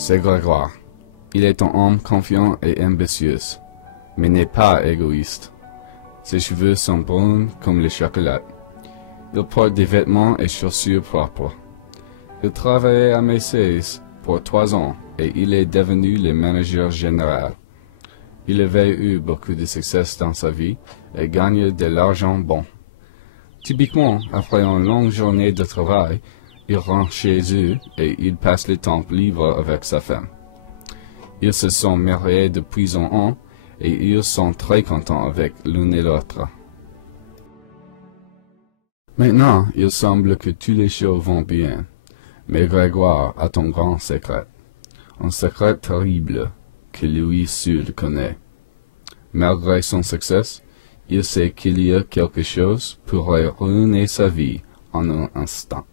C'est Grégoire. Il est un homme confiant et ambitieux, mais n'est pas égoïste. Ses cheveux sont bruns comme le chocolat. Il porte des vêtements et chaussures propres. Il travaillait à Macy's pour 3 ans et il est devenu le manager général. Il avait eu beaucoup de succès dans sa vie et gagne de l'argent bon. Typiquement, après une longue journée de travail, il rentre chez eux et il passe le temps libre avec sa femme. Ils se sont mariés depuis un an et ils sont très contents avec l'un et l'autre. Maintenant, il semble que tous les choses vont bien, mais Grégoire a un grand secret. Un secret terrible que lui seul connaît. Malgré son succès, il sait qu'il y a quelque chose qui pourrait ruiner sa vie en un instant.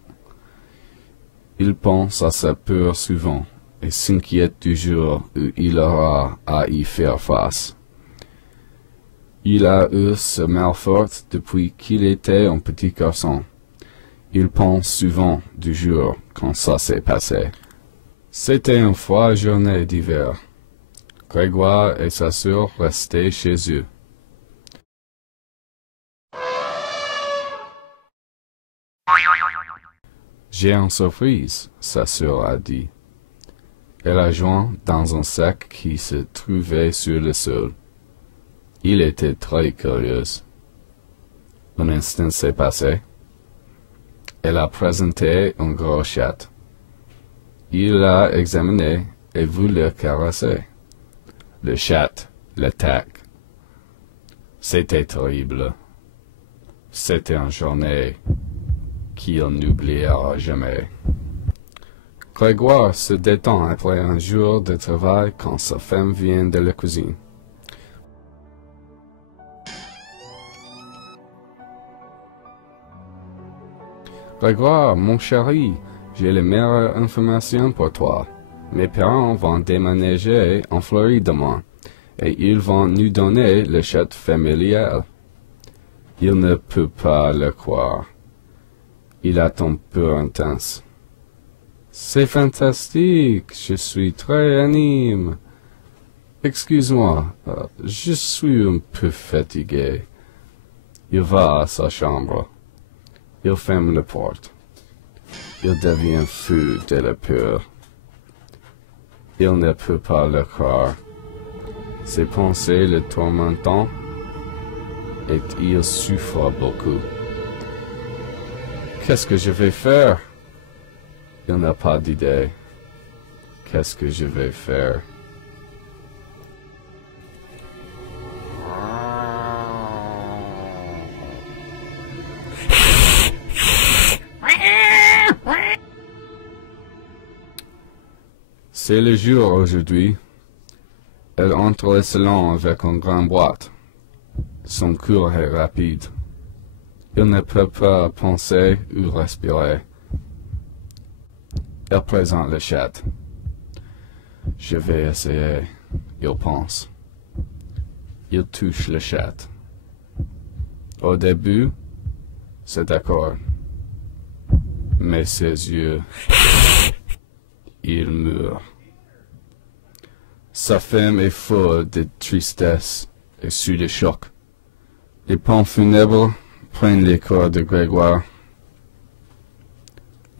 Il pense à sa peur souvent et s'inquiète du jour où il aura à y faire face. Il a eu ce mal fort depuis qu'il était un petit garçon. Il pense souvent du jour quand ça s'est passé. C'était une froide journée d'hiver. Grégoire et sa sœur restaient chez eux. J'ai une surprise, sa sœur a dit. Elle a joint dans un sac qui se trouvait sur le sol. Il était très curieux. Un instant s'est passé. Elle a présenté un gros chat. Il l'a examiné et voulait le caresser. Le chat l'attaque. C'était terrible. C'était une journée qu'il n'oubliera jamais. Grégoire se détend après un jour de travail quand sa femme vient de la cuisine. Grégoire, mon chéri, j'ai les meilleures informations pour toi. Mes parents vont déménager en Floride demain, et ils vont nous donner le chat familial. Il ne peut pas le croire. Il est un peu intense. C'est fantastique, je suis très anime. Excuse-moi, je suis un peu fatigué. Il va à sa chambre. Il ferme la porte. Il devient fou de la peur. Il ne peut pas le croire. Ses pensées le tourmentent et il souffre beaucoup. Qu'est-ce que je vais faire? Il n'a pas d'idée. Qu'est-ce que je vais faire? C'est le jour aujourd'hui. Elle entre le salon avec une grande boîte. Son cours est rapide. Il ne peut pas penser ou respirer. Elle présente le chat. Je vais essayer, il pense. Il touche le chat. Au début, c'est d'accord. Mais ses yeux, il meurt. Sa femme est folle de tristesse et sous le choc. Les pompes funèbres prennent les corps de Grégoire.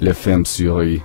La femme sourit.